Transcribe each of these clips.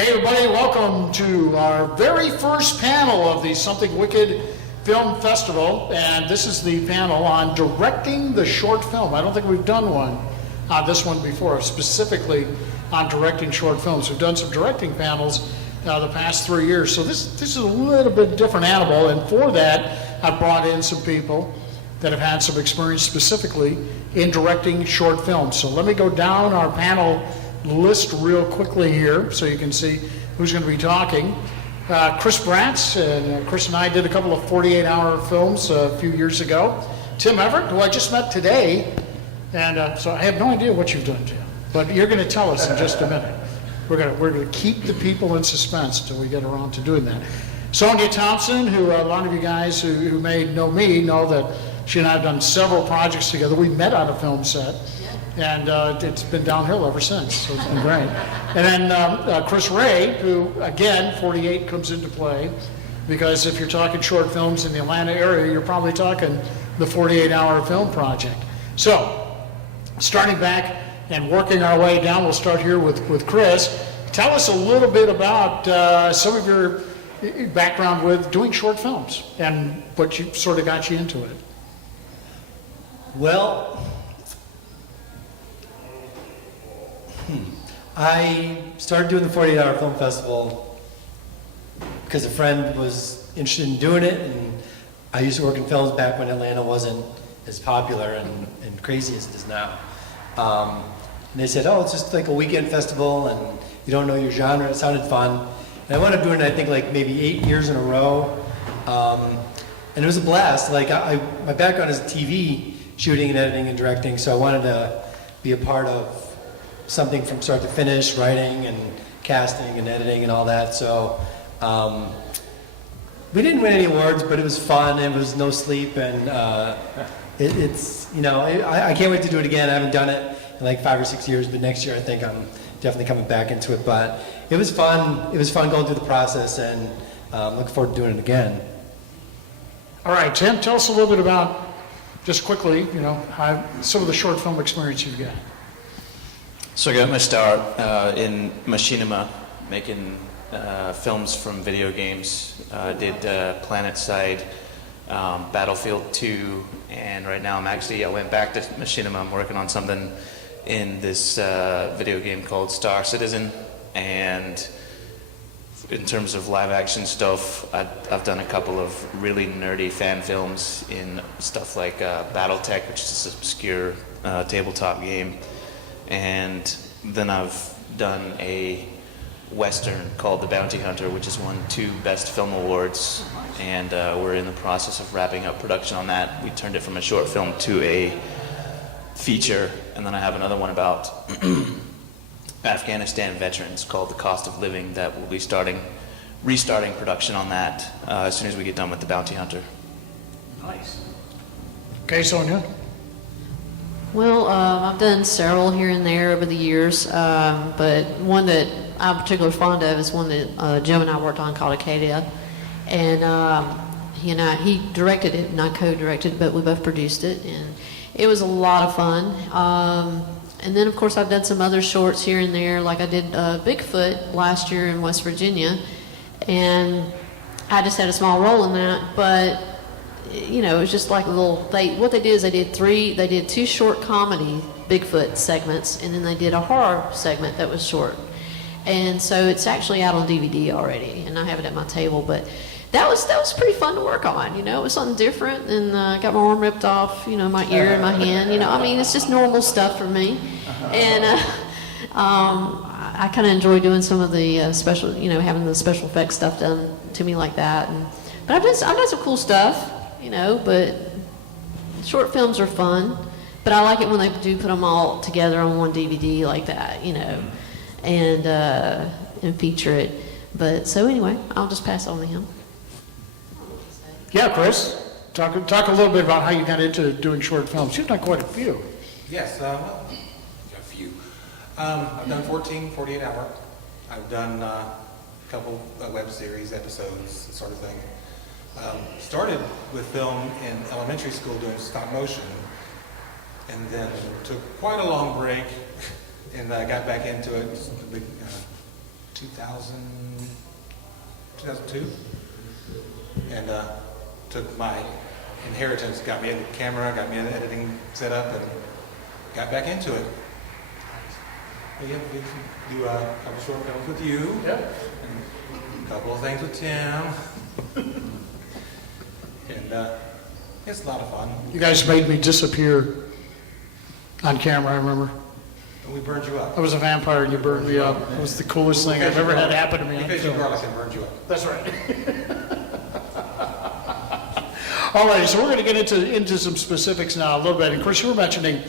Hey everybody, welcome to our very first panel of the Something Wicked Film Festival, and this is the panel on directing the short film. I don't think we've done one on this one before, specifically on directing short films. We've done some directing panels the past 3 years, so this is a little bit different animal, and for that I've brought in some people that have had some experience specifically in directing short films. So let me go down our panel list real quickly here so you can see who's going to be talking. Chris Bratz, and Chris and I did a couple of 48-hour films a few years ago. Tim Everett, who I just met today, and so I have no idea what you've done, Tim, but you're going to tell us in just a minute. We're going to keep the people in suspense until we get around to doing that. Sonia Thompson, who a lot of you guys who may know me know that she and I have done several projects together. We met on a film set. And it's been downhill ever since, so it's been great. And then Chris Ray, who, again, 48 comes into play, because if you're talking short films in the Atlanta area, you're probably talking the 48-hour film project. So, starting back and working our way down, we'll start here with Chris. Tell us a little bit about some of your background with doing short films and what you sort of got you into it. Well, I started doing the 48-hour film festival because a friend was interested in doing it, and I used to work in films back when Atlanta wasn't as popular and crazy as it is now. And they said, oh, it's just like a weekend festival and you don't know your genre. It sounded fun. And I wound up doing it, I think, like maybe 8 years in a row. And it was a blast. Like my background is TV shooting and editing and directing, so I wanted to be a part of something from start to finish, writing and casting and editing and all that. So we didn't win any awards, but it was fun. It was no sleep, and it's, you know, I can't wait to do it again. I haven't done it in like 5 or 6 years, but next year I think I'm definitely coming back into it. But it was fun. It was fun going through the process, and looking forward to doing it again. All right, Tim, tell us a little bit about, just quickly, you know, some of the short film experience you've got. So I got my start in machinima, making films from video games. I did PlanetSide, Battlefield 2, and right now I went back to machinima. I'm working on something in this video game called Star Citizen, and in terms of live action stuff, I've done a couple of really nerdy fan films in stuff like Battletech, which is this obscure tabletop game. And then I've done a Western called The Bounty Hunter, which has won 2 Best Film Awards, and we're in the process of wrapping up production on that. We turned it from a short film to a feature, and then I have another one about Afghanistan veterans called The Cost of Living that we'll be restarting production on that as soon as we get done with The Bounty Hunter. Nice. Okay, Sonia. Well, I've done several here and there over the years, but one that I'm particularly fond of is one that Joe and I worked on called Acadia. And he directed it and I co-directed, but we both produced it, and it was a lot of fun. And then, of course, I've done some other shorts here and there, like I did Bigfoot last year in West Virginia, and I just had a small role in that, but you know, it was just like a little, what they did is they did 2 short comedy Bigfoot segments, and then they did a horror segment that was short. And so it's actually out on DVD already, and I have it at my table, but that was pretty fun to work on, you know. It was something different, and I got my arm ripped off, you know, my ear and my hand, you know. I mean, it's just normal stuff for me. And I kind of enjoy doing some of the special, you know, having the special effects stuff done to me like that. But I've done some cool stuff, you know, but short films are fun. But I like it when they do put them all together on one DVD like that, you know, and feature it. But so anyway, I'll just pass on to him. Yeah, Chris, talk a little bit about how you got into doing short films. You've done quite a few. Yes, well, a few. I've done 48 hour. I've done a couple web series, episodes, that sort of thing. Started with film in elementary school doing stop motion, and then took quite a long break and got back into it. 2000, 2002. And took my inheritance, got me a camera, got me an editing setup, and got back into it. But yeah, we do a couple short films with you. Yep. And a couple of things with Tim. And it's a lot of fun. You guys made me disappear on camera, I remember. And we burned you up. I was a vampire and you burned me up. It was the coolest thing I've ever had happen to me on Because you film. brought us and burned you up. That's right. All right, so we're going to get into some specifics now a little bit. And Chris, you were mentioning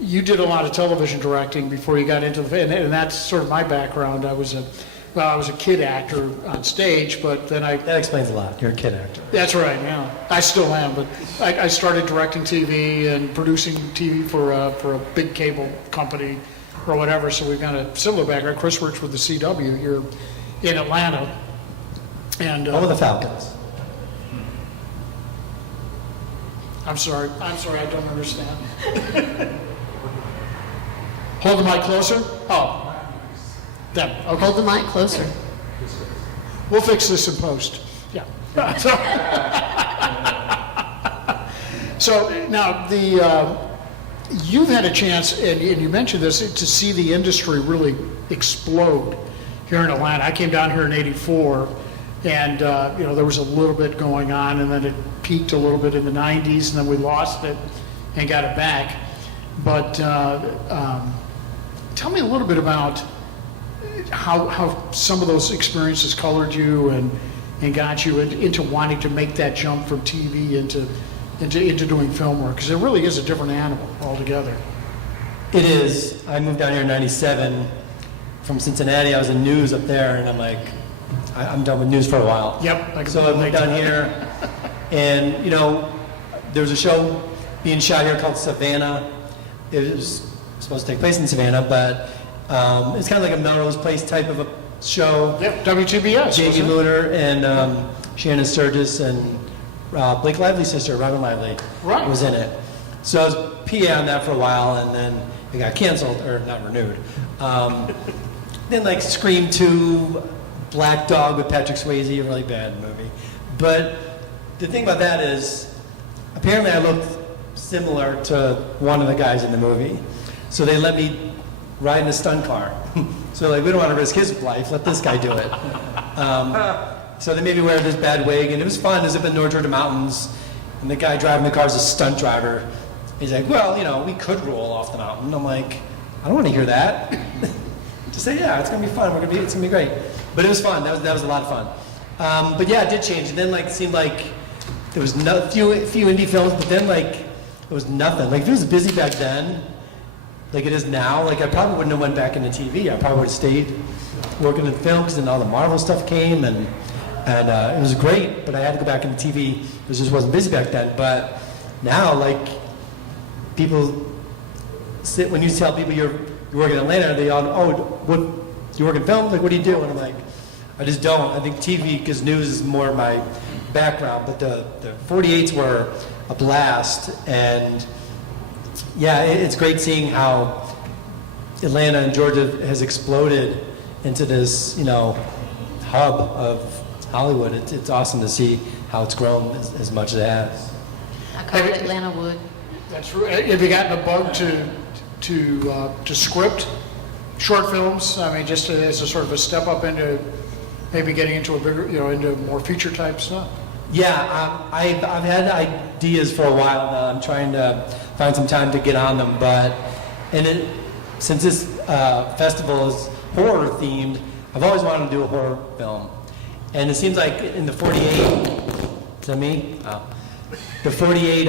you did a lot of television directing before you got into the, and that's sort of my background. I was a kid actor on stage, but then That explains a lot. You're a kid actor. that's right, yeah. I still am, but I started directing TV and producing TV for a big cable company or whatever, so we've got a similar background. Chris works with the CW here in Atlanta. And All of the Falcons. I'm sorry, I don't understand. Hold the mic closer? Oh. Them, okay. Hold the mic closer. We'll fix this in post. Yeah. So now you've had a chance, and you mentioned this, to see the industry really explode here in Atlanta. I came down here in '84, and there was a little bit going on, and then it peaked a little bit in the '90s, and then we lost it and got it back. But tell me a little bit about how some of those experiences colored you and got you into wanting to make that jump from TV into doing film work, because it really is a different animal altogether. It is. I moved down here in '97 from Cincinnati. I was in news up there, and I'm like, I'm done with news for a while. Yep. So I moved down here, and there was a show being shot here called Savannah. It was supposed to take place in Savannah, but it's kind of like a Melrose Place type of a show. Yep, WTBS. Jamie wasn't it? Luner and Shannon Sturgis and Blake Lively's sister, Robin Lively, Right. was in it. So I was PA on that for a while, and then it got canceled, or not renewed. Then like Scream 2, Black Dog with Patrick Swayze, a really bad movie. But the thing about that is, apparently I looked similar to one of the guys in the movie. So they let me ride in a stunt car. So like, we don't want to risk his life, let this guy do it. So they made me wear this bad wig, and it was fun. It was up in North Georgia mountains, and the guy driving the car is a stunt driver. He's like, well, we could roll off the mountain. I'm like, I don't want to hear that. Just say, yeah, it's gonna be fun. It's gonna be great. But it was fun. That was a lot of fun. But yeah, it did change. And then like, it seemed like there was few indie films, but then like, it was nothing. Like if it was busy back then, like it is now, like I probably wouldn't have went back into TV. I probably would have stayed working in films, and all the Marvel stuff came, and it was great, but I had to go back into TV. It just wasn't busy back then. But now, like, people when you tell people you're working in Atlanta, they all, what, you work in film? Like, what do you do? And I'm like, I just don't. I think TV, because news is more my background, but the 48s were a blast, and yeah, it's great seeing how Atlanta and Georgia has exploded into this, hub of Hollywood. It's awesome to see how it's grown as much as it has. I call it Atlanta Wood. That's right. Have you gotten a bug to script short films? I mean, just as a sort of a step up into maybe getting into a bigger, into more feature type stuff. Yeah, I've had ideas for a while now. I'm trying to find some time to get on them, since this festival is horror themed, I've always wanted to do a horror film. And it seems like in the 48, to me, the 48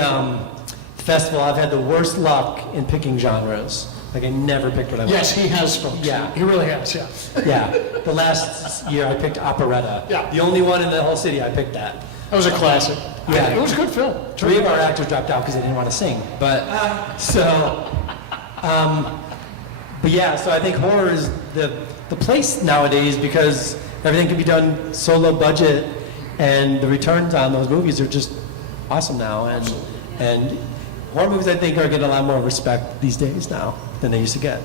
festival, I've had the worst luck in picking genres. Like I never picked what I wanted. Yes, he has, folks. Yeah. He really has, yeah. Yeah, the last year I picked operetta. Yeah. The only one in the whole city I picked that. That was a classic. Yeah. It was a good film. 3 of our actors dropped out because they didn't want to sing. But yeah, so I think horror is the place nowadays, because everything can be done so low budget, and the returns on those movies are just awesome now. And horror movies, I think, are getting a lot more respect these days now than they used to get.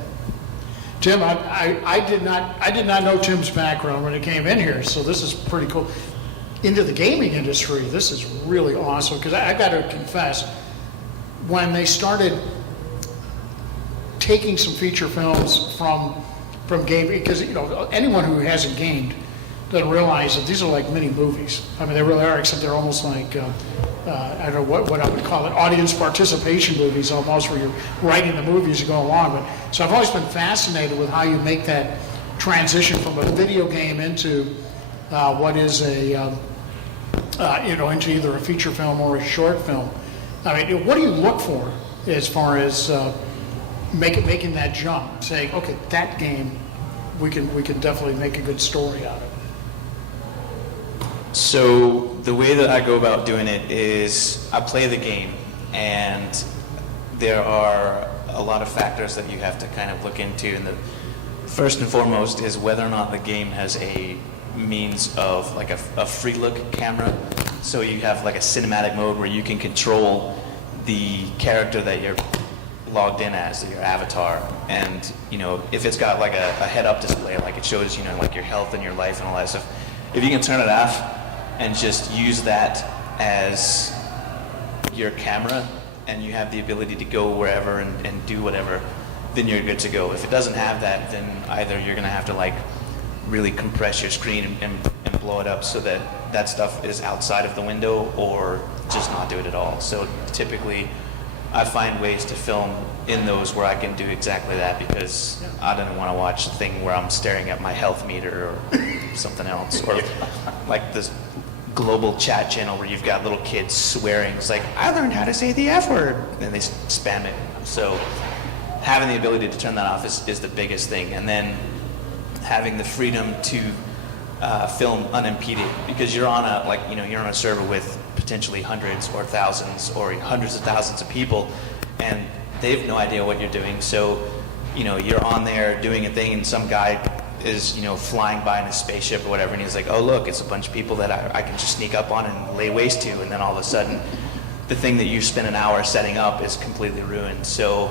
Tim, I did not know Tim's background when he came in here, so this is pretty cool. Into the gaming industry, this is really awesome, because I got to confess, when they started taking some feature films from gaming, because anyone who hasn't gamed doesn't realize that these are like mini movies. I mean, they really are, except they're almost like I don't know what I would call it, audience participation movies almost, where you're writing the movie as you go along. But so I've always been fascinated with how you make that transition from a video game into what is a into either a feature film or a short film. I mean, what do you look for as far as making that jump? Saying, okay, that game, we can definitely make a good story out of it. So the way that I go about doing it is I play the game, and there are a lot of factors that you have to kind of look into. And the first and foremost is whether or not the game has a means of like a free look camera. So you have like a cinematic mode where you can control the character that you're logged in as, your avatar. And if it's got like a head-up display, like it shows like your health and your life and all that stuff, if you can turn it off and just use that as your camera, and you have the ability to go wherever and do whatever, then you're good to go. If it doesn't have that, then either you're gonna have to like really compress your screen and blow it up so that that stuff is outside of the window, or just not do it at all. So typically I find ways to film in those where I can do exactly that, because I don't want to watch a thing where I'm staring at my health meter or something else, or like this global chat channel where you've got little kids swearing. It's like, I learned how to say the F word, and they spam it. So having the ability to turn that off is the biggest thing, and then having the freedom to film unimpeded, because you're on you're on a server with potentially hundreds or thousands or hundreds of thousands of people, and they have no idea what you're doing. So you're on there doing a thing, and some guy is flying by in a spaceship or whatever, and he's like, oh look, it's a bunch of people that I can just sneak up on and lay waste to, and then all of a sudden the thing that you spent an hour setting up is completely ruined. So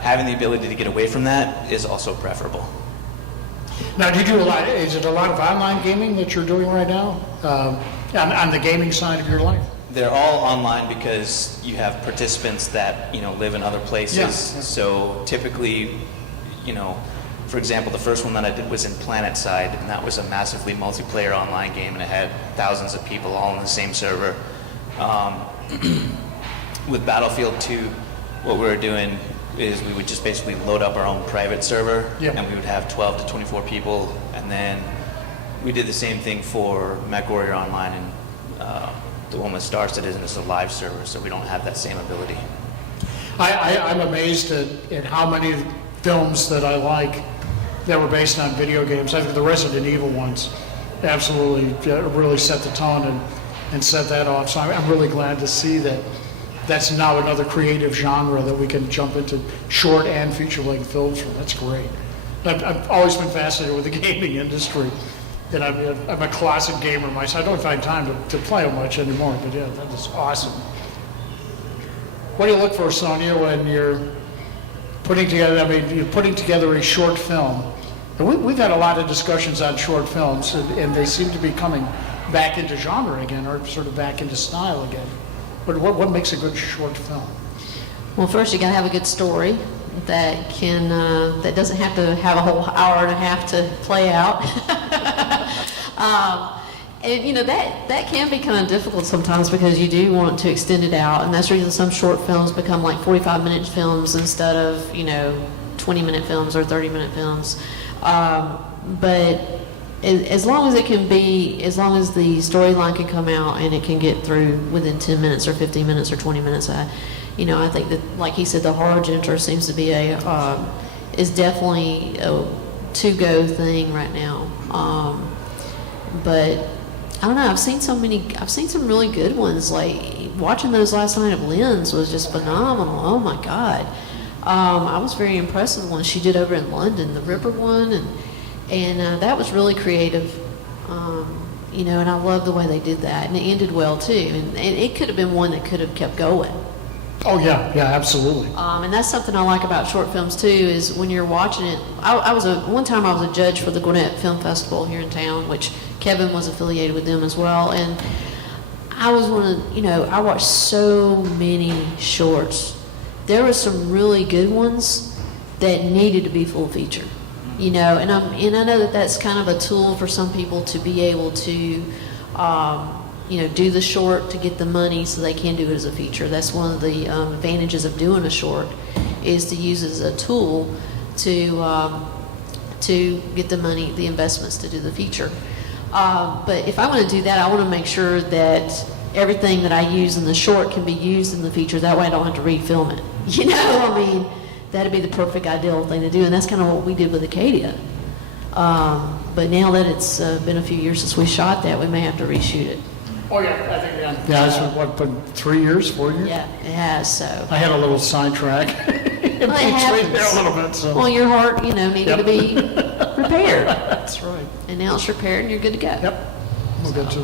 having the ability to get away from that is also preferable. Now, do you do is it a lot of online gaming that you're doing right now, on the gaming side of your life? They're all online because you have participants that live in other places. Yeah. So typically, for example, the first one that I did was in Planet Side, and that was a massively multiplayer online game, and it had thousands of people all on the same server. With Battlefield 2, what we were doing is we would just basically load up our own private server, and we would have 12 to 24 people, and then we did the same thing for MechWarrior Online, and the one with Star Citizen is a live server, so we don't have that same ability. I'm amazed at how many films that I like that were based on video games. I think the Resident Evil ones absolutely really set the tone and set that off. So I'm really glad to see that that's now another creative genre that we can jump into short and feature-length films from. That's great. I've always been fascinated with the gaming industry, and I'm a classic gamer myself. I don't find time to play much anymore, but yeah, that is awesome. What do you look for, Sonia, when you're putting together, you're putting together a short film? And we've had a lot of discussions on short films, and they seem to be coming back into genre again, or sort of back into style again. But what makes a good short film? Well, first you got to have a good story that can that doesn't have to have a whole hour and a half to play out. And that can be kind of difficult sometimes, because you do want to extend it out, and that's the reason some short films become like 45-minute films instead of 20-minute films or 30-minute films. But as long as it can be, as long as the storyline can come out and it can get through within 10 minutes or 15 minutes or 20 minutes, I think that, like he said, the horror genre seems to be is definitely a to-go thing right now. But I don't know, I've seen some really good ones. Like watching those last night of Lynn's was just phenomenal. Oh my God. I was very impressed with the one she did over in London, the Ripper one, and that was really creative. And I love the way they did that, and it ended well too. And it could have been one that could have kept going. Oh, yeah, yeah, absolutely. And that's something I like about short films too, is when you're watching it. One time I was a judge for the Gwinnett Film Festival here in town, which Kevin was affiliated with them as well. And I was I watched so many shorts. There were some really good ones that needed to be full feature, and I know that that's kind of a tool for some people to be able to, do the short to get the money so they can do it as a feature. That's one of the advantages of doing a short, is to use it as a tool to get the money, the investments to do the feature. But if I want to do that, I want to make sure that everything that I use in the short can be used in the feature. That way I don't have to refilm it. That'd be the perfect ideal thing to do, and that's kind of what we did with Acadia. But now that it's been a few years since we shot that, we may have to reshoot it. Oh, yeah, I think, yeah, it's been 3 years, 4 years? Yeah, it has, so. I had a little sidetrack in Well, it between there a happens. little bit, so. Well, your heart, needed to be repaired. That's right. And now it's repaired and you're good to go. Yep, we'll get to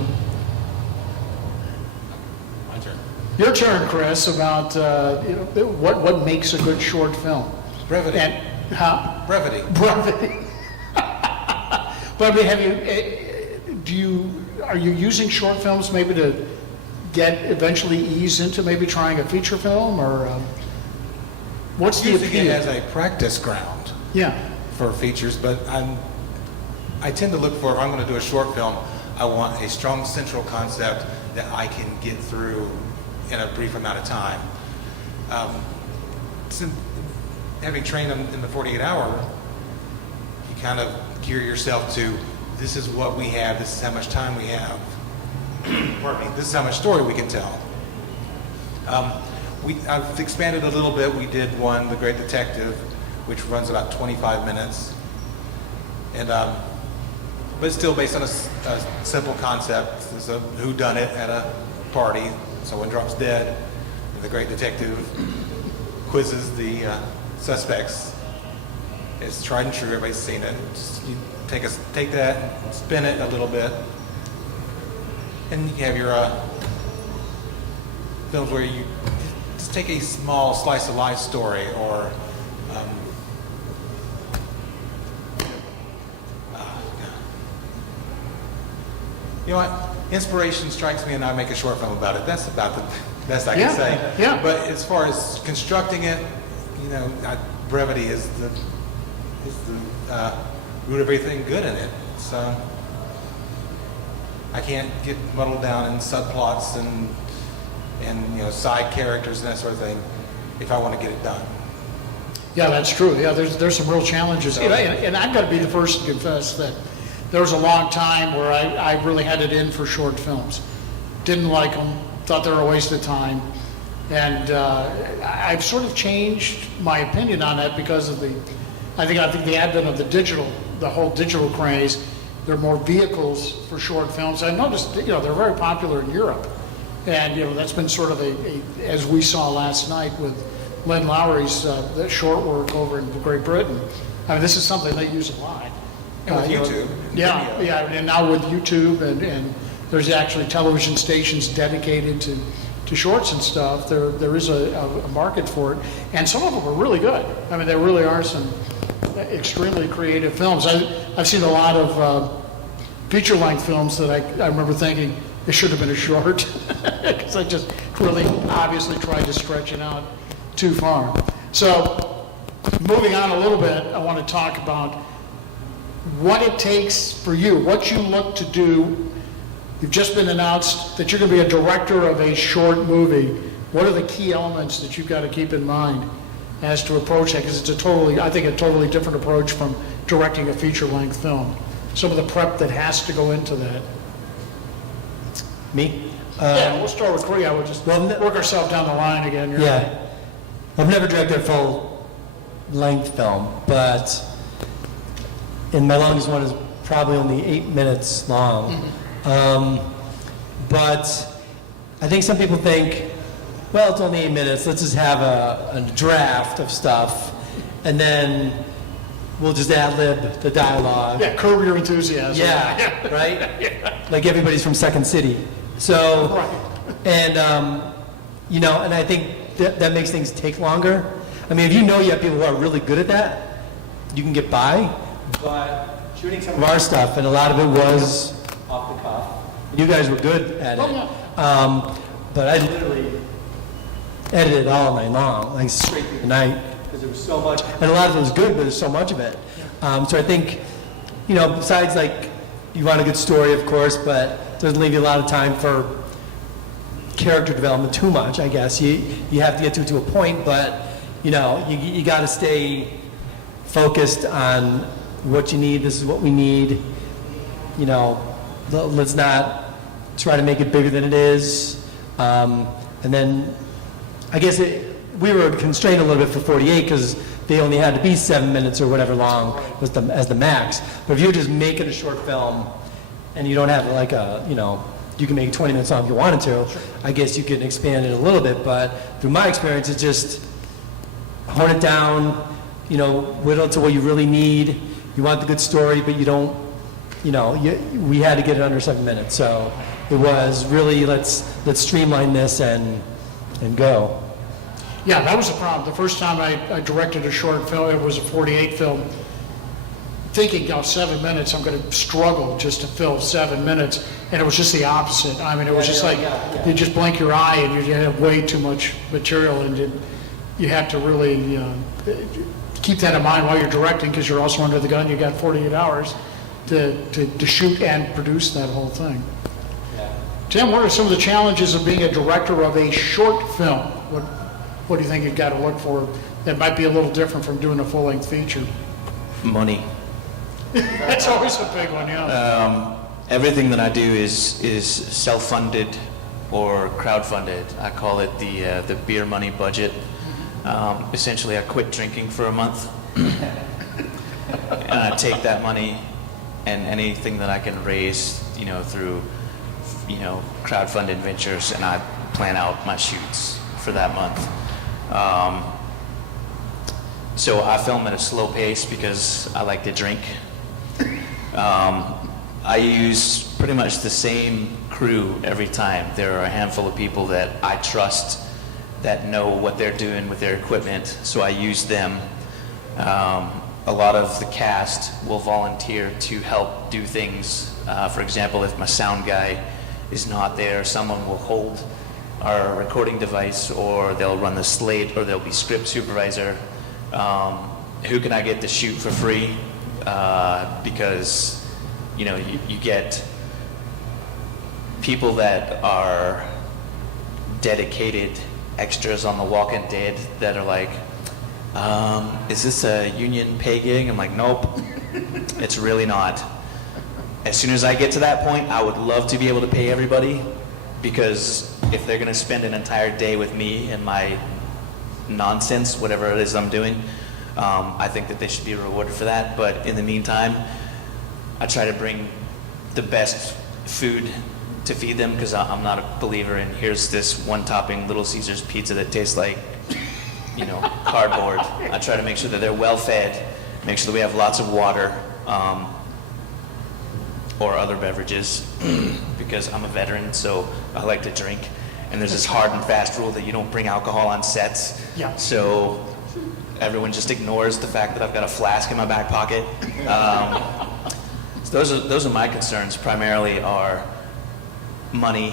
My turn. your turn, Chris, about what makes a good short film. Brevity. And how? Brevity. Brevity. But I mean, are you using short films maybe to eventually ease into maybe trying a feature film, or what's the Using appeal? it as a practice ground Yeah, for features, but I tend to look for, if I'm going to do a short film, I want a strong central concept that I can get through in a brief amount of time. Having trained in the 48-hour, you kind of gear yourself to, this is what we have, this is how much time we have, pardon me, this is how much story we can tell. I've expanded a little bit. We did one, The Great Detective, which runs about 25 minutes. And, but it's still based on a simple concept. It's a whodunit at a party. Someone drops dead, and the great detective quizzes the suspects. It's tried and true. Everybody's seen it. You take that, spin it a little bit, and you have your films where you just take a small slice of life story, or you know what? Inspiration strikes me, and I make a short film about it. That's about the best I can Yeah, say. yeah. But as far as constructing it, brevity is the root of everything good in it. So I can't get muddled down in subplots and side characters and that sort of thing if I want to get it done. yeah, that's true. Yeah, there's some real challenges. And I've got to be the first to confess that there was a long time where I really had it in for short films. Didn't like them, thought they were a waste of time. And I've sort of changed my opinion on that because of I think the advent of the whole digital craze. There are more vehicles for short films. I noticed, they're very popular in Europe. And, that's been sort of as we saw last night with Len Lowry's short work over in Great Britain. I mean, this is something they use a lot. And with YouTube. Yeah, and now with YouTube and there's actually television stations dedicated to shorts and stuff. There is a market for it, and some of them are really good. I mean, there really are some extremely creative films. I've seen a lot of feature-length films that I remember thinking it should have been a short, because I just really obviously tried to stretch it out too far. So, moving on a little bit, I want to talk about what it takes for you, what you look to do. You've just been announced that you're going to be a director of a short movie. What are the key elements that you've got to keep in mind as to approach that? Because it's a totally different approach from directing a feature-length film. Some of the prep that has to go into that. Me? Yeah, we'll start with Korea. We'll just work ourselves down the line again. Yeah. I've never directed a full-length film, but my longest one is probably only 8 minutes long. But I think some people think, well, it's only 8 minutes. Let's just have a draft of stuff, and then we'll just ad-lib the dialogue. Yeah, curb your enthusiasm. Yeah, right? Like everybody's from Second City. So, Right. and, and I think that makes things take longer. I mean, if you know you have people who are really good at that, you can get by. But shooting some of our stuff, and a lot of it was off the cuff. You guys were good at it. But I literally edited all night long, like straight through the night, because there was so much. And a lot of it was good, but there's so much of it. So I think, you know, besides like, you want a good story, of course, but it doesn't leave you a lot of time for character development too much, I guess. You have to get to a point, but, you know, you got to stay focused on what you need. This is what we need. You know, let's not try to make it bigger than it is. And then, I guess we were constrained a little bit for 48 because they only had to be 7 minutes or whatever long was as the max. But if you're just making a short film and you don't have like a, you know, you can make it 20 minutes long if you wanted to, I guess you can expand it a little bit. But through my experience, it's just hone it down, you know, whittle it to what you really need. You want the good story, but you don't, you know, we had to get it under 7 minutes. So it was really, let's streamline this and go. Yeah, that was the problem. The first time I directed a short film, it was a 48 film, thinking, 7 minutes, I'm going to struggle just to fill 7 minutes, and it was just the opposite. I mean, it was just you just blink your eye and you have way too much material, and you have to really keep that in mind while you're directing, because you're also under the gun. You got 48 hours to shoot and produce that whole thing. Tim, what are some of the challenges of being a director of a short film? What do you think you've got to look for that might be a little different from doing a full-length feature? Money. That's always a big one, yeah. Everything that I do is self-funded or crowdfunded. I call it the beer money budget. Essentially, I quit drinking for a month, and I take that money and anything that I can raise, you know, through, you know, crowdfunded ventures, and I plan out my shoots for that month. So I film at a slow pace because I like to drink. I use pretty much the same crew every time. There are a handful of people that I trust that know what they're doing with their equipment, so I use them. A lot of the cast will volunteer to help do things. For example, if my sound guy is not there, someone will hold our recording device, or they'll run the slate, or they'll be script supervisor. Who can I get to shoot for free? Because, you know, you get people that are dedicated extras on The Walking Dead that are like, is this a union pay gig? I'm like, nope, it's really not. As soon as I get to that point, I would love to be able to pay everybody, because if they're gonna spend an entire day with me and my nonsense, whatever it is I'm doing, I think that they should be rewarded for that. But in the meantime, I try to bring the best food to feed them, because I'm not a believer in here's this one topping Little Caesars pizza that tastes like, you know, cardboard. I try to make sure that they're well fed, make sure that we have lots of water, or other beverages, because I'm a veteran, so I like to drink. And there's this hard and fast rule that you don't bring alcohol on sets. Yeah. So everyone just ignores the fact that I've got a flask in my back pocket. So those are my concerns. Primarily are money.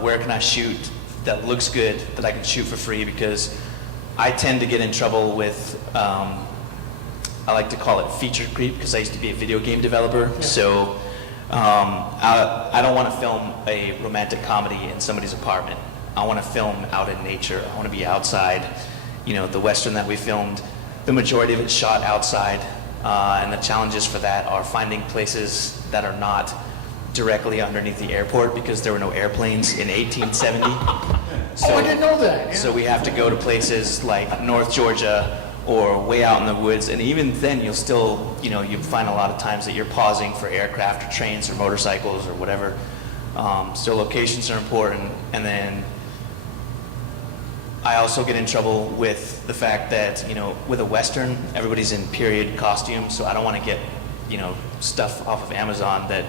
Where can I shoot that looks good, that I can shoot for free? Because I tend to get in trouble with, I like to call it feature creep, because I used to be a video game developer. Yeah. So I don't want to film a romantic comedy in somebody's apartment. I want to film out in nature. I want to be outside. You know, the Western that we filmed, the majority of it's shot outside. And the challenges for that are finding places that are not directly underneath the airport, because there were no airplanes in 1870. So, I didn't know that. Yeah. So we have to go to places like North Georgia or way out in the woods, and even then you'll still, you know, you find a lot of times that you're pausing for aircraft or trains or motorcycles or whatever. So locations are important. And then I also get in trouble with the fact that, you know, with a Western, everybody's in period costume, so I don't want to get, you know, stuff off of Amazon that,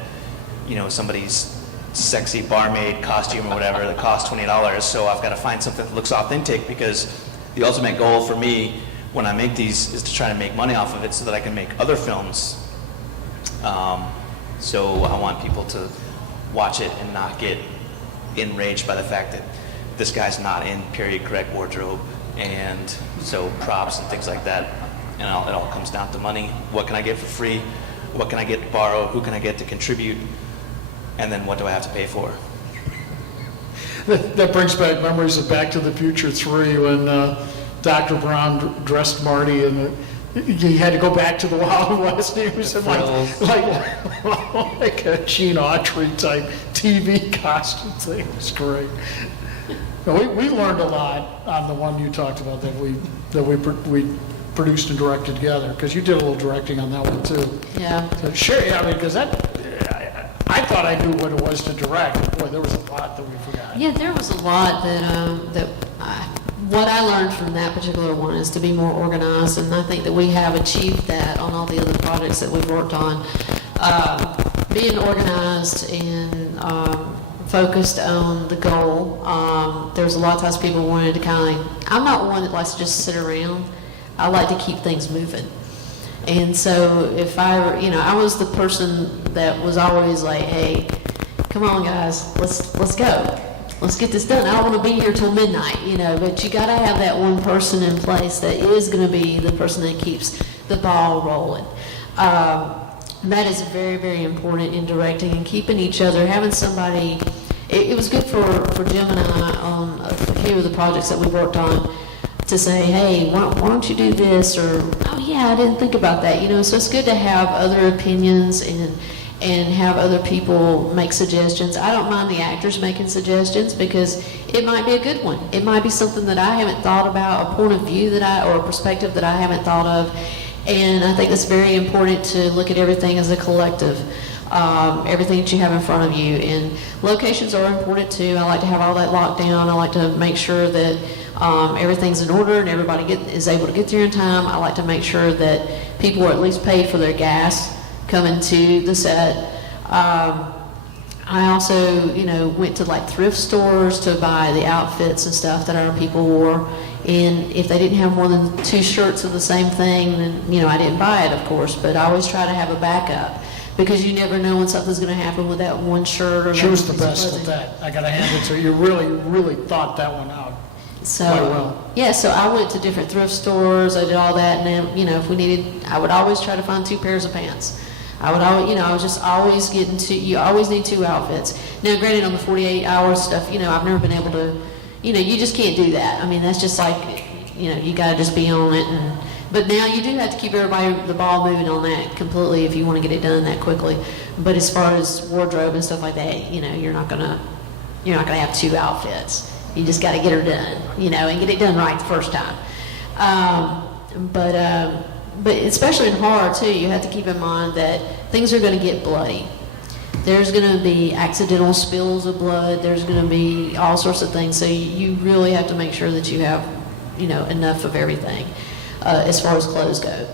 you know, somebody's sexy barmaid costume or whatever that costs $20. So I've got to find something that looks authentic, because the ultimate goal for me when I make these is to try to make money off of it so that I can make other films. So I want people to watch it and not get enraged by the fact that this guy's not in period correct wardrobe, and so props and things like that. And it all comes down to money. What can I get for free? What can I get to borrow? Who can I get to contribute? And then what do I have to pay for? That brings back memories of Back to the Future 3 when Dr. Brown dressed Marty and he had to go back to the Wild West. He was in like a Gene Autry type TV costume thing. It was great. We learned a lot on the one you talked about that we produced and directed together, because you did a little directing on that one too. Yeah. So sure, yeah, I mean, because I thought I knew what it was to direct. Boy, there was a lot that we forgot. Yeah, there was a lot what I learned from that particular one is to be more organized, and I think that we have achieved that on all the other projects that we've worked on. Being organized and focused on the goal. There's a lot of times people wanted to I'm not one that likes to just sit around. I like to keep things moving. And so if I was the person that was always like, hey, come on guys, let's go. Let's get this done. I don't want to be here till midnight, but you got to have that one person in place that is going to be the person that keeps the ball rolling. That is very, very important in directing and keeping each other, having somebody. It was good for Jim and I on a few of the projects that we worked on to say, hey, why don't you do this? Or, oh yeah, I didn't think about that. So it's good to have other opinions and have other people make suggestions. I don't mind the actors making suggestions, because it might be a good one. It might be something that I haven't thought about, a point of view or a perspective that I haven't thought of. And I think it's very important to look at everything as a collective. Everything that you have in front of you. And locations are important too. I like to have all that locked down. I like to make sure that everything's in order and everybody is able to get there in time. I like to make sure that people are at least paid for their gas coming to the set. I also, went to like thrift stores to buy the outfits and stuff that our people wore. And if they didn't have more than 2 shirts of the same thing, then, I didn't buy it, of course. But I always try to have a backup, because you never know when something's going to happen with that one shirt. Or She was the best at that. I got to hand it to you. You really, really thought that one out quite well. Yeah, so I went to different thrift stores. I did all that, and then, if we needed, I would always try to find 2 pairs of pants. I would always, I was just always getting you always need 2 outfits. Now, granted, on the 48-hour stuff, I've never been able to, you just can't do that. I mean, that's just like, you got to just be on it. But now you do have to keep the ball moving on that completely if you want to get it done that quickly. But as far as wardrobe and stuff like that, you're not gonna have 2 outfits. You just got to get her done, and get it done right the first time. But especially in horror too, you have to keep in mind that things are going to get bloody. There's going to be accidental spills of blood. There's going to be all sorts of things. So you really have to make sure that you have, enough of everything as far as clothes go.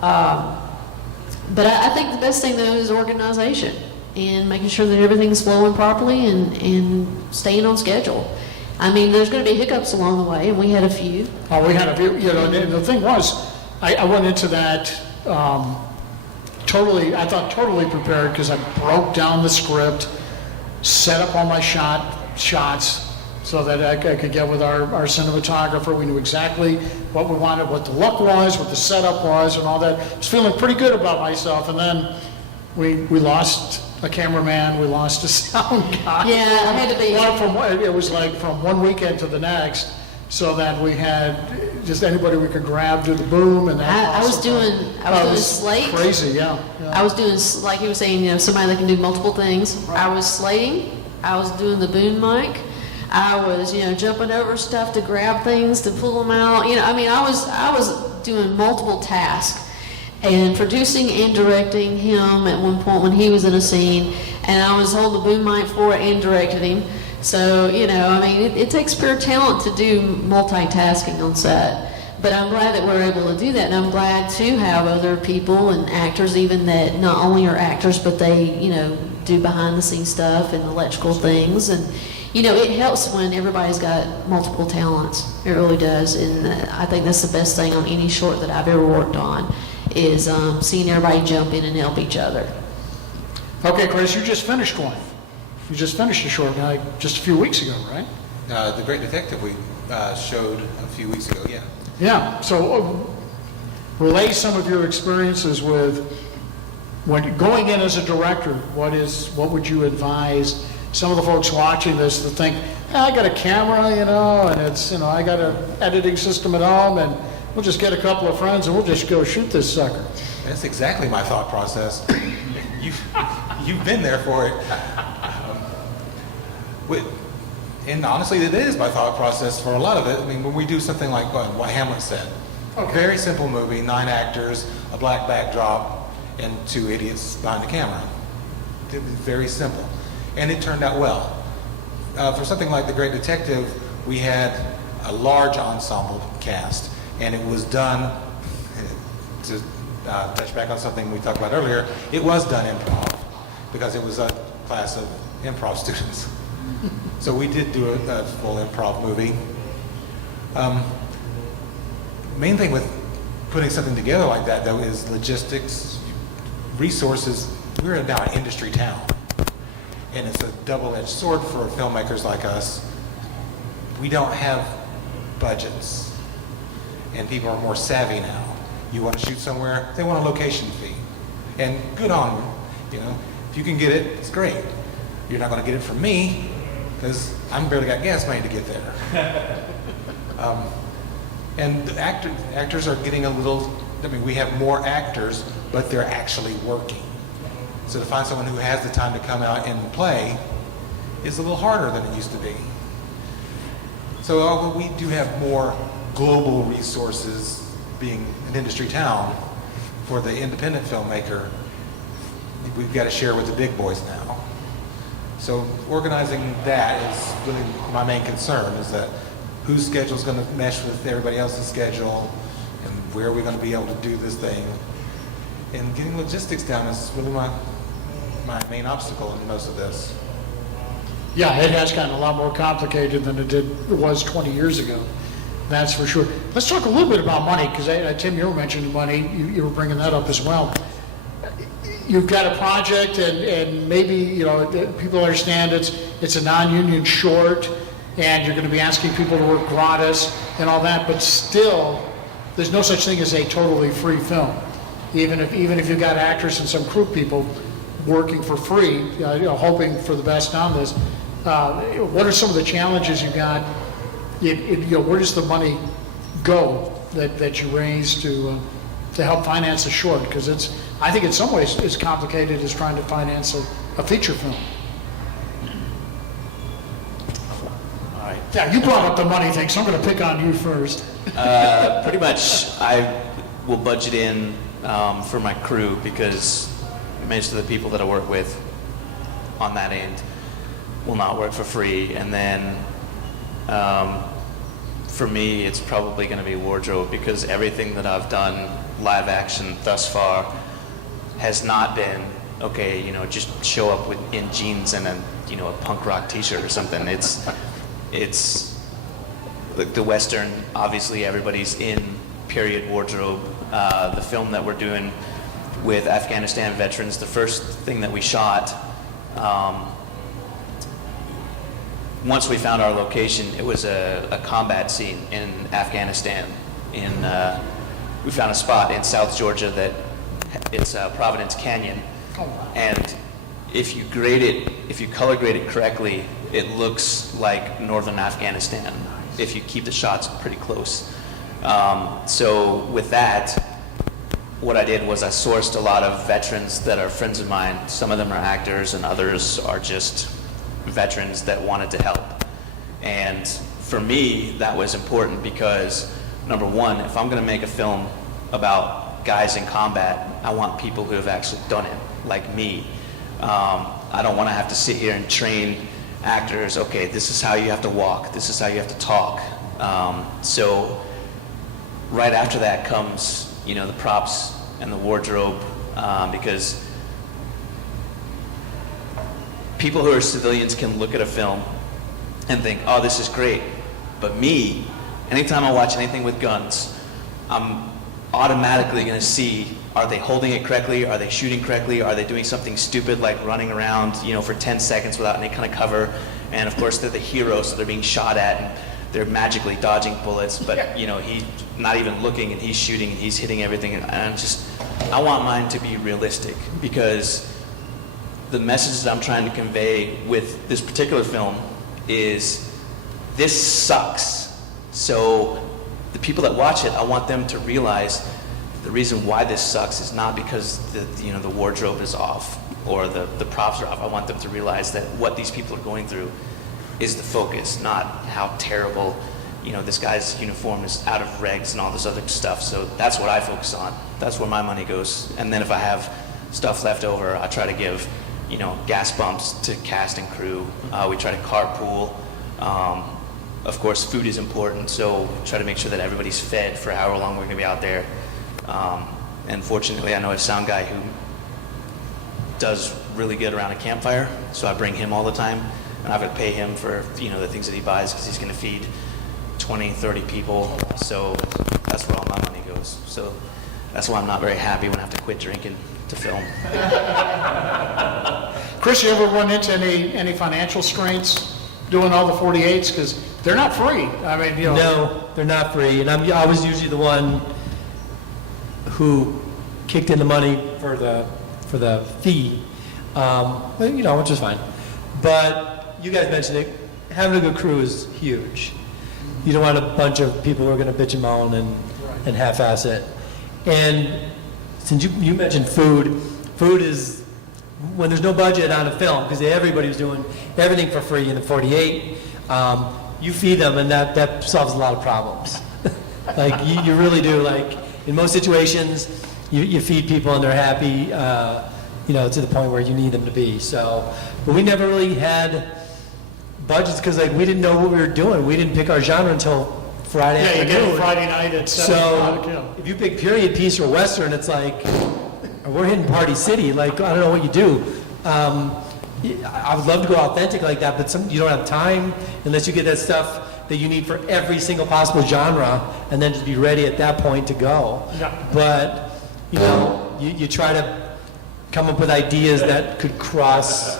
But I think the best thing though is organization and making sure that everything's flowing properly and staying on schedule. I mean, there's going to be hiccups along the way, and we had a few. Oh, we had a few. And the thing was, I went into that totally prepared, because I broke down the script, set up all my shots so that I could get with our cinematographer. We knew exactly what we wanted, what the look was, what the setup was, and all that. I was feeling pretty good about myself, and then we lost a cameraman, we lost a sound guy. Yeah, I had to be. It was like from one weekend to the next, so that we had just anybody we could grab to the boom, and that. I was doing slate. Crazy, yeah. I was doing, like he was saying, somebody that can do multiple things. Right. I was slating. I was doing the boom mic. I was, jumping over stuff to grab things to pull them out. I was doing multiple tasks. And producing and directing him at one point when he was in a scene, and I was holding the boom mic for it and directed him. So, it takes pure talent to do multitasking on set. But I'm glad that we're able to do that, and I'm glad to have other people and actors even that not only are actors, but they, do behind the scenes stuff and electrical things. And, you know, it helps when everybody's got multiple talents. It really does. And I think that's the best thing on any short that I've ever worked on is seeing everybody jump in and help each other. Okay, Chris, you just finished one. You just finished a short, just a few weeks ago, right? The Great Detective we showed a few weeks ago, yeah. Yeah, so relay some of your experiences with when you're going in as a director. What would you advise some of the folks watching this to think, I got a camera, you know, and it's, you know, I got an editing system at home, and we'll just get a couple of friends and we'll just go shoot this sucker. That's exactly my thought process. You've been there for it. And honestly, it is my thought process for a lot of it. I mean, when we do something like what Hamlet said, a very simple movie, 9 actors, a black backdrop, and 2 idiots behind the camera. It was very simple. And it turned out well. For something like The Great Detective, we had a large ensemble cast, and it was done, to touch back on something we talked about earlier, it was done improv, because it was a class of improv students. So we did do a full improv movie. Main thing with putting something together like that, though, is logistics, resources. We're now an industry town, and it's a double-edged sword for filmmakers like us. We don't have budgets, and people are more savvy now. You want to shoot somewhere, they want a location fee, and good on them. You know, if you can get it, it's great. You're not going to get it from me, because I'm barely got gas money to get there. And the actors are getting a little, I mean, we have more actors, but they're actually working. So to find someone who has the time to come out and play is a little harder than it used to be. So although we do have more global resources, being an industry town, for the independent filmmaker, we've got to share with the big boys now. So organizing that is really my main concern, is that whose schedule is going to mesh with everybody else's schedule, and where are we going to be able to do this thing. And getting logistics down is really my main obstacle in most of this. Yeah, it has gotten a lot more complicated than it was 20 years ago. That's for sure. Let's talk a little bit about money, because Tim, you mentioned money. You were bringing that up as well. You've got a project, and maybe, you know, people understand it's a non-union short, and you're going to be asking people to work gratis and all that, but still, there's no such thing as a totally free film. Even if you've got actors and some crew people working for free, you know, hoping for the best on this, what are some of the challenges you got? You know, where does the money go that you raise to help finance a short? Because I think in some ways it's complicated as trying to finance a feature film. All right. Yeah, you brought up the money thing, so I'm going to pick on you first. Pretty much, I will budget in for my crew, because most of the people that I work with on that end will not work for free. And then for me, it's probably going to be wardrobe, because everything that I've done live action thus far has not been, okay, you know, just show up in jeans and a punk rock t-shirt or something. It's like the Western, obviously everybody's in period wardrobe. The film that we're doing with Afghanistan veterans, the first thing that we shot, once we found our location, it was a combat scene in Afghanistan. We found a spot in South Georgia that it's Providence Canyon, and if you color grade it correctly, it looks like northern Afghanistan if you keep the shots pretty close. So with that, what I did was I sourced a lot of veterans that are friends of mine. Some of them are actors, and others are just veterans that wanted to help. And for me, that was important, because number one, if I'm going to make a film about guys in combat, I want people who have actually done it, like me. I don't want to have to sit here and train actors, okay, this is how you have to walk, this is how you have to talk. So right after that comes, the props and the wardrobe, because people who are civilians can look at a film and think, oh, this is great. But me, anytime I watch anything with guns, I'm automatically going to see, are they holding it correctly? Are they shooting correctly? Are they doing something stupid like running around, for 10 seconds without any kind of cover? And of course, they're the heroes, so they're being shot at and they're magically dodging bullets, but he's not even looking and he's shooting and he's hitting everything. And I want mine to be realistic, because the message that I'm trying to convey with this particular film is this sucks. So the people that watch it, I want them to realize the reason why this sucks is not because the wardrobe is off or the props are off. I want them to realize that what these people are going through is the focus, not how terrible, this guy's uniform is out of regs and all this other stuff. So that's what I focus on. That's where my money goes. And then if I have stuff left over, I try to give, gas bumps to cast and crew. We try to carpool. Of course, food is important, so try to make sure that everybody's fed for however long we're going to be out there. And fortunately, I know a sound guy who does really good around a campfire, so I bring him all the time, and I have to pay him for the things that he buys, because he's going to feed 20, 30 people. So that's where all my money goes. So that's why I'm not very happy when I have to quit drinking to film. Chris, you ever run into any financial strains doing all the 48s? Because they're not free. I mean, No, they're not free, and I was usually the one who kicked in the money for the fee, which is fine. But you guys mentioned it, having a good crew is huge. You don't want a bunch of people who are going to bitch and moan and half-ass it. And since you mentioned food is, when there's no budget on a film, because everybody was doing everything for free in the 48, you feed them, and that solves a lot of problems. Like, you really do. Like, in most situations, you feed people and they're happy, to the point where you need them to be. So, but we never really had budgets, because we didn't know what we were doing. We didn't pick our genre until Friday afternoon. You get it Friday night at 7 o'clock. So if you pick period piece or Western, it's like, we're hitting Party City. Like, I don't know what you do. I would love to go authentic like that, but you don't have time unless you get that stuff that you need for every single possible genre, and then just be ready at that point to go. Yeah. But, you try to come up with ideas that could cross,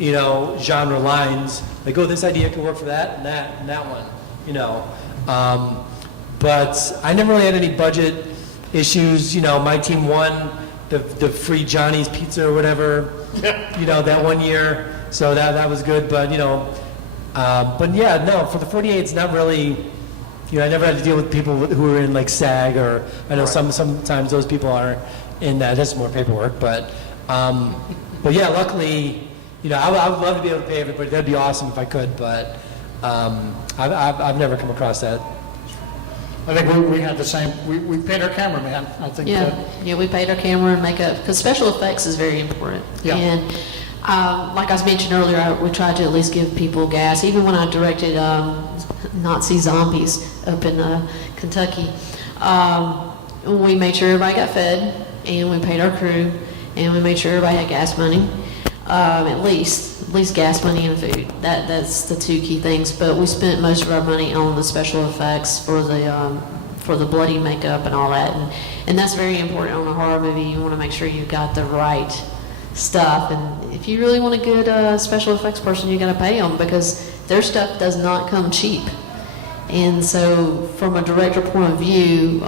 genre lines. Like, oh, this idea could work for that and that one, But I never really had any budget issues. My team won the free Johnny's Pizza or whatever, that one year. So that was good. But, but yeah, no, for the 48, it's not really, I never had to deal with people who were in like SAG, or I know sometimes those people are in that. That's more paperwork. But yeah, luckily, I would love to be able to pay everybody. That'd be awesome if I could. But I've never come across that. I think we had the same. We paid our cameraman. I think. Yeah, we paid our camera and makeup, because special effects is very important. Yeah. And like I mentioned earlier, we tried to at least give people gas. Even when I directed Nazi zombies up in Kentucky, we made sure everybody got fed, and we paid our crew, and we made sure everybody had gas money, at least gas money and food. That's the two key things. But we spent most of our money on the special effects for the bloody makeup and all that, and that's very important on a horror movie. You want to make sure you've got the right stuff, and if you really want a good special effects person, you got to pay them, because their stuff does not come cheap. And so, from a director point of view,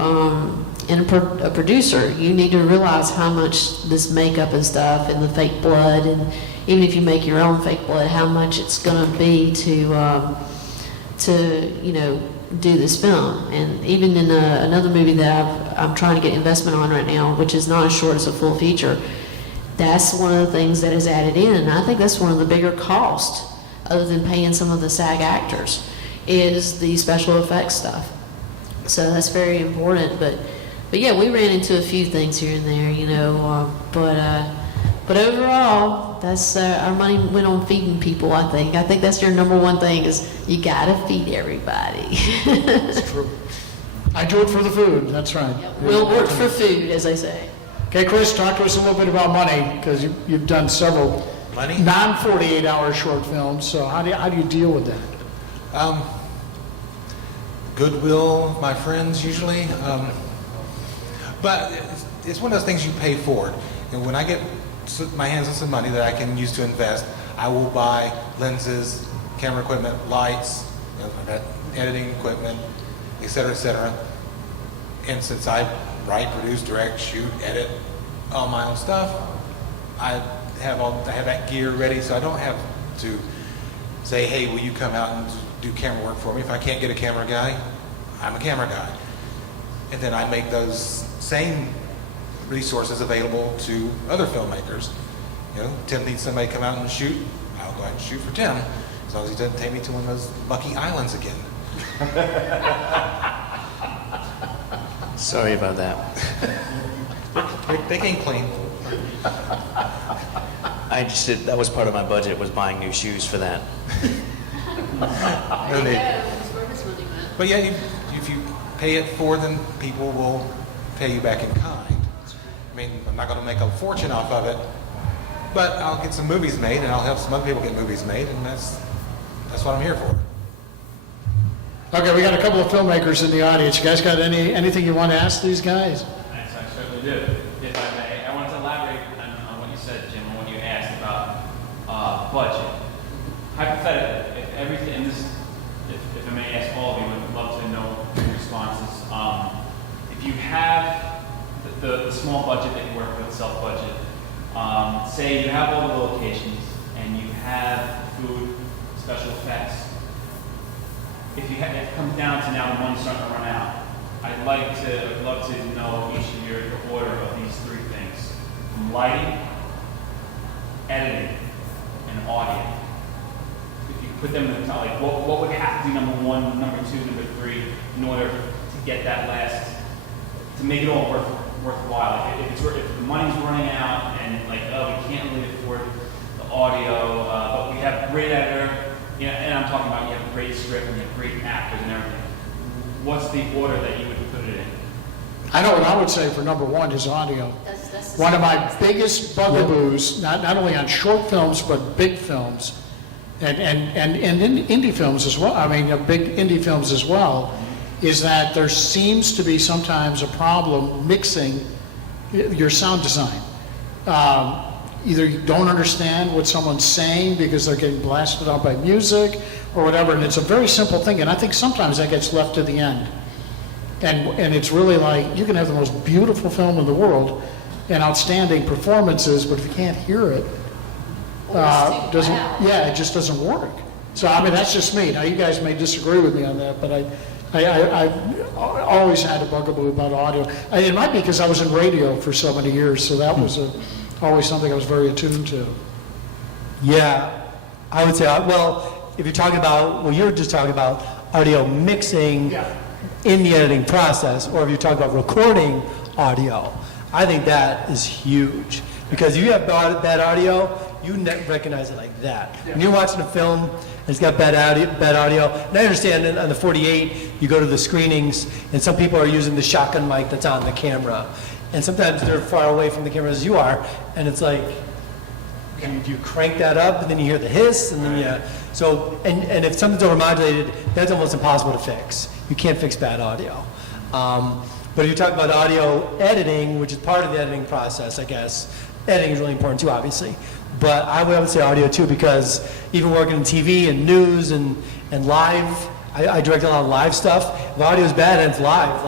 and a producer, you need to realize how much this makeup and stuff and the fake blood, and even if you make your own fake blood, how much it's going to be to do this film. And even in another movie that I'm trying to get investment on right now, which is not as short as a full feature, that's one of the things that is added in. And I think that's one of the bigger costs, other than paying some of the SAG actors, is the special effects stuff. So that's very important. But yeah, we ran into a few things here and there, but overall, that's our money went on feeding people. I think that's your number one thing, is you gotta feed everybody. It's true. I do it for the food. That's right. We'll work for food, as they say. Okay, Chris, talk to us a little bit about money, because you've done several Money? non-48-hour short films, so how do you deal with that? Goodwill, my friends usually. But it's one of those things you pay forward. And when I get my hands on some money that I can use to invest, I will buy lenses, camera equipment, lights, editing equipment, et cetera, et cetera. And since I write, produce, direct, shoot, edit all my own stuff, I have that gear ready, so I don't have to say, hey, will you come out and do camera work for me? If I can't get a camera guy, I'm a camera guy. And then I make those same resources available to other filmmakers. Tim needs somebody to come out and shoot, I'll go ahead and shoot for Tim, as long as he doesn't take me to one of those mucky islands again. Sorry about that. They came clean. That was part of my budget, was buying new shoes for that. No need. But yeah, if you pay it forward, then people will pay you back in kind. I mean, I'm not going to make a fortune off of it, but I'll get some movies made, and I'll help some other people get movies made, and that's what I'm here for. Okay, we got a couple of filmmakers in the audience. You guys got anything you want to ask these guys? Yes, I certainly do. If I may, I wanted to elaborate on what you said, Jim, and what you asked about budget. Hypothetically, if everything, and this, if I may ask all of you, I'd love to know your responses. If you have the small budget that you work with, self-budget, say you have all the locations and you have food, special effects. If it comes down to now the money's starting to run out, I'd love to know each of your order of these three things: from lighting, editing, and audio. If you put them in the top, like what would have to be number one, number two, number three, in order to get that last, to make it all worthwhile. If the money's running out and we can't really afford the audio, but we have a great editor, and I'm talking about you have a great script and you have great actors and everything. What's the order that you would put it in? I know what I would say for number one is audio. That's One of my biggest bugaboos, not only on short films, but big films, and in indie films as well, big indie films as well, is that there seems to be sometimes a problem mixing your sound design. Either you don't understand what someone's saying because they're getting blasted out by music or whatever, and it's a very simple thing, and I think sometimes that gets left to the end. And it's really like, you can have the most beautiful film in the world and outstanding performances, but if you can't hear it, it just doesn't work. So, that's just me. Now, you guys may disagree with me on that, but I've always had a bugaboo about audio. It might be because I was in radio for so many years, so that was always something I was very attuned to. Yeah, I would say, if you're talking about, you're just talking about audio mixing in the editing process, or if you're talking about recording audio, I think that is huge. Because if you have bad audio, you recognize it like that. When you're watching a film and it's got bad audio, and I understand on the 48, you go to the screenings, and some people are using the shotgun mic that's on the camera. And sometimes they're far away from the camera as you are, and it's like, you crank that up, and then you hear the hiss, and then and if something's overmodulated, that's almost impossible to fix. You can't fix bad audio. But if you talk about audio editing, which is part of the editing process, I guess, editing is really important too, obviously. But I would say audio too, because even working in TV and news and live, I direct a lot of live stuff. If audio is bad and it's live,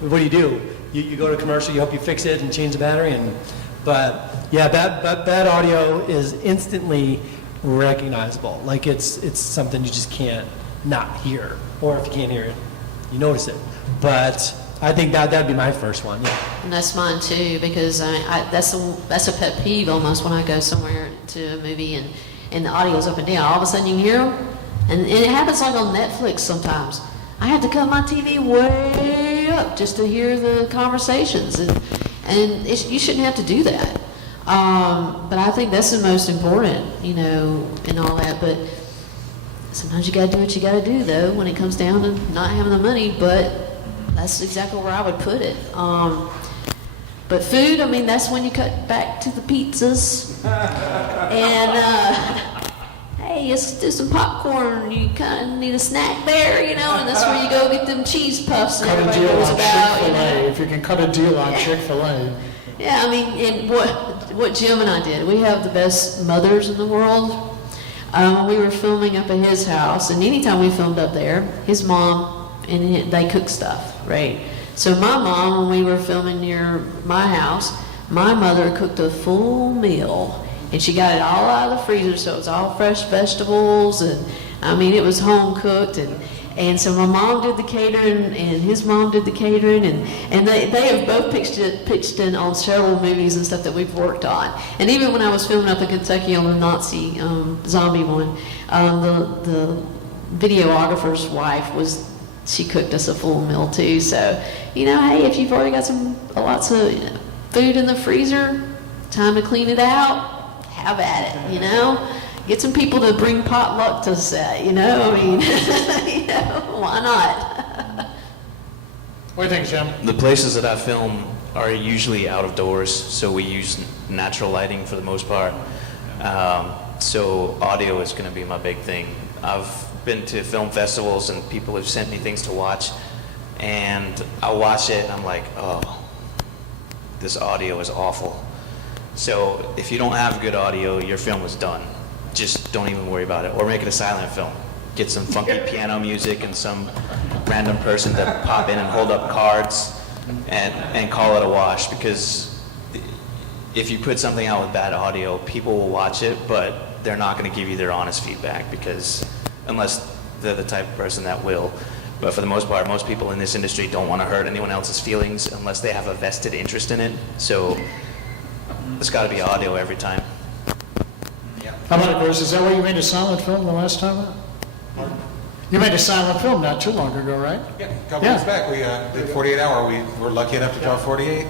what do? You go to a commercial, you hope you fix it and change the battery, bad audio is instantly recognizable. It's something you just can't not hear, or if you can't hear it, you notice it. But I think that'd be my first one. Yeah. And that's mine too, because that's a pet peeve almost when I go somewhere to a movie and the audio's up and down. All of a sudden you hear them, and it happens like on Netflix sometimes. I have to cut my TV way up just to hear the conversations, and you shouldn't have to do that. But I think that's the most important, and all that. But sometimes you got to do what you got to do, though, when it comes down to not having the money. But that's exactly where I would put it. But food, I mean, that's when you cut back to the pizzas. And, hey, let's do some popcorn. You kind of need a snack there, you know, and that's where you go get them cheese puffs and Cut a everybody deal knows on about, you Chick-fil-A, know. if you can cut a deal on Chick-fil-A. Yeah, I mean, and what Jim and I did, we have the best mothers in the world. We were filming up at his house, and anytime we filmed up there, his mom and they cook stuff, right? So my mom, when we were filming near my house, my mother cooked a full meal, and she got it all out of the freezer, so it was all fresh vegetables, and I mean, it was home cooked, and so my mom did the catering, and his mom did the catering, and they have both pitched in on several movies and stuff that we've worked on. And even when I was filming up in Kentucky on the Nazi zombie one, the videographer's wife she cooked us a full meal too. So, you know, hey, if you've already got lots of food in the freezer, time to clean it out, have at it, you know? Get some people to bring potluck to set, you know? I mean, you know, why not? What do you think, Jim? The places that I film are usually out of doors, so we use natural lighting for the most part. So audio is going to be my big thing. I've been to film festivals and people have sent me things to watch, and I watch it and I'm like, oh, this audio is awful. So if you don't have good audio, your film is done. Just don't even worry about it, or make it a silent film. Get some funky piano music and some random person to pop in and hold up cards and call it a wash, because if you put something out with bad audio, people will watch it, but they're not going to give you their honest feedback, because unless they're the type of person that will. But for the most part, most people in this industry don't want to hurt anyone else's feelings unless they have a vested interest in it. So it's got to be audio every time. How about it, Bruce? Is that why you made a silent film the last time out? You made a silent film not too long ago, right? Yeah, a couple weeks back, we did 48 hour. We were lucky enough to draw 48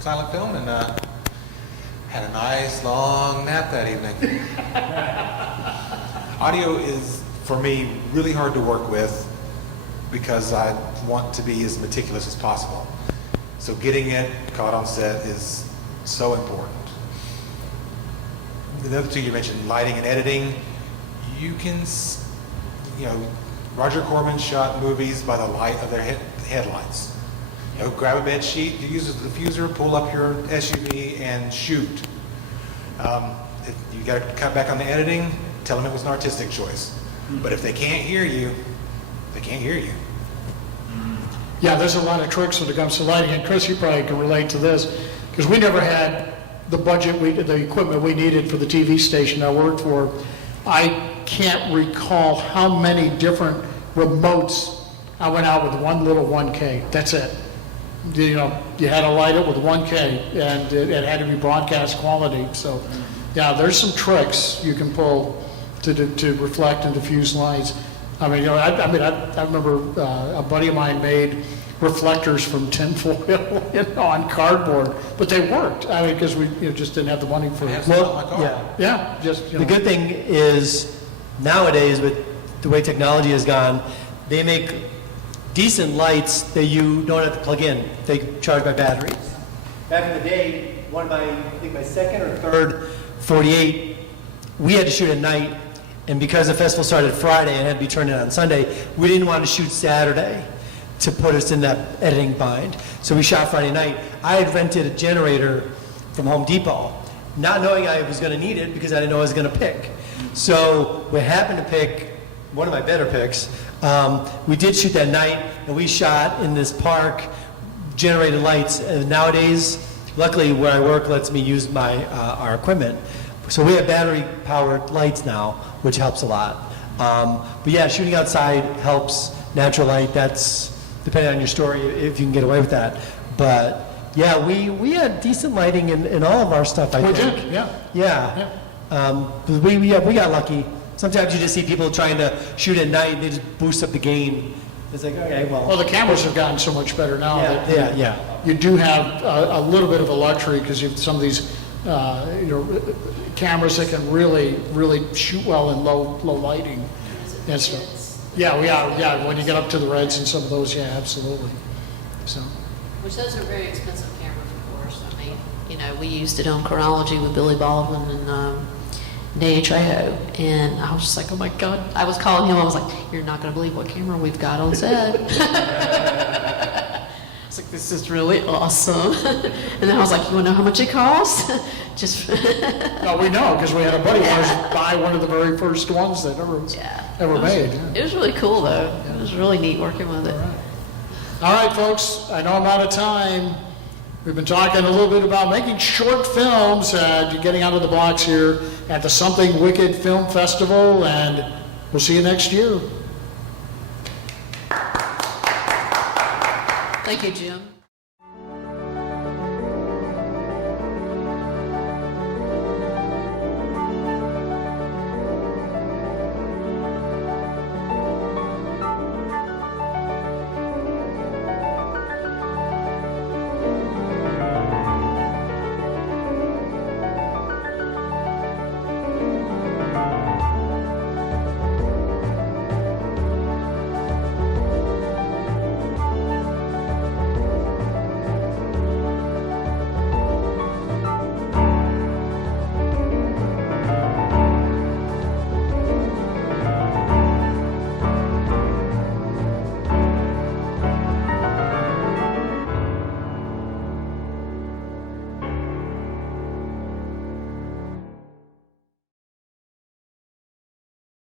silent film, and had a nice long nap that evening. Audio is, for me, really hard to work with because I want to be as meticulous as possible. So getting it caught on set is so important. The other two you mentioned, lighting and editing, you can, you know, Roger Corman shot movies by the light of their headlights. You know, grab a bed sheet, you use a diffuser, pull up your SUV and shoot. If you got to cut back on the editing, tell them it was an artistic choice. But if they can't hear you, they can't hear you. Yeah, there's a lot of tricks when it comes to lighting, and Chris, you probably can relate to this, because we never had the budget, the equipment we needed for the TV station I worked for. I can't recall how many different remotes I went out with one little 1K. That's it. You know, you had to light it with 1K, and it had to be broadcast quality. So, yeah, there's some tricks you can pull to reflect and diffuse lights. I mean, you know, I remember a buddy of mine made reflectors from tinfoil, you know, on cardboard, but they worked. I mean, because we just didn't have the money for it. Well, yeah. Yeah, just, you know. The good thing is nowadays, with the way technology has gone, they make decent lights that you don't have to plug in. They charge by batteries. Back in the day, one of my, I think my second or third 48, we had to shoot at night, and because the festival started Friday and had to be turned in on Sunday, we didn't want to shoot Saturday to put us in that editing bind. So we shot Friday night. I had rented a generator from Home Depot, not knowing I was going to need it because I didn't know I was going to pick. So we happened to pick one of my better picks. We did shoot that night, and we shot in this park, generated lights. And nowadays, luckily where I work lets me use my our equipment. So we have battery-powered lights now, which helps a lot. But yeah, shooting outside helps. Natural light, that's depending on your story, if you can get away with that. But yeah, we had decent lighting in all of our stuff, I think. We did, yeah. Yeah. We got lucky. Sometimes you just see people trying to shoot at night and they just boost up the gain. It's like, okay, Well, the cameras have gotten so much better now that yeah. you do have a little bit of a luxury, because you have some of these cameras that can really shoot well in low lighting and stuff. Yeah, when you get up to the reds and some of those, yeah, absolutely. So, Which those are very expensive cameras. you know, we used it on Chronology with Billy Baldwin and Danny Trejo. And I was just like, oh my God. I was calling him. I was like, you're not going to believe what camera we've got on set. I was like, this is really awesome. And then I was like, you want to know how much it costs? Just No, we know, because we had a buddy of ours buy one of the very first ones that ever made. Yeah. It was really cool, though. It was really neat working with it. All right, folks, I know I'm out of time. We've been talking a little bit about making short films, getting out of the blocks here at the Something Wicked Film Festival, and we'll see you next year. Thank you, Jim.